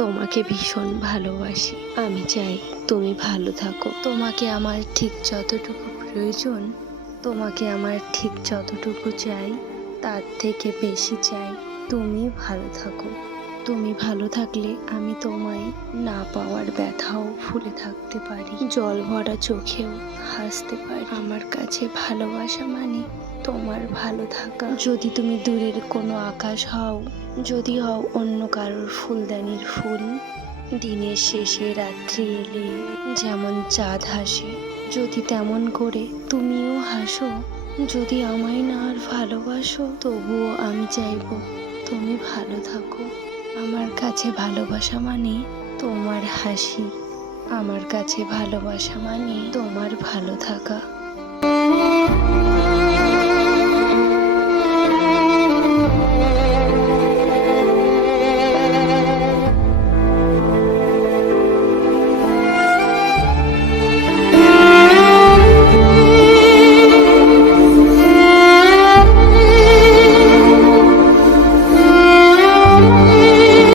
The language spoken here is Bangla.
তোমাকে ভীষণ ভালোবাসি। আমি চাই তুমি ভালো থাকো। তোমাকে আমার ঠিক যতটুকু প্রয়োজন, তোমাকে আমার ঠিক যতটুকু চাই, তার থেকে বেশি চাই তুমি ভালো থাকো। তুমি ভালো থাকলে আমি তোমায় না পাওয়ার ব্যথাও ভুলে থাকতে পারি, জল ভরা চোখেও হাসতে পারি। আমার কাছে ভালোবাসা মানে তোমার ভালো থাকা। যদি তুমি দূরের কোনো আকাশ হও, যদি হও অন্য কারোর ফুলদানির ফুল, দিনের শেষে রাত্রি এলে যেমন চাঁদ হাসে, যদি তেমন করে তুমিও হাসো। যদি আমায় না আর ভালোবাসো, তবুও আমি চাইবো তুমি ভালো থাকো। আমার কাছে ভালোবাসা মানে তোমার হাসি, আমার কাছে ভালোবাসা মানে তোমার ভালো থাকা।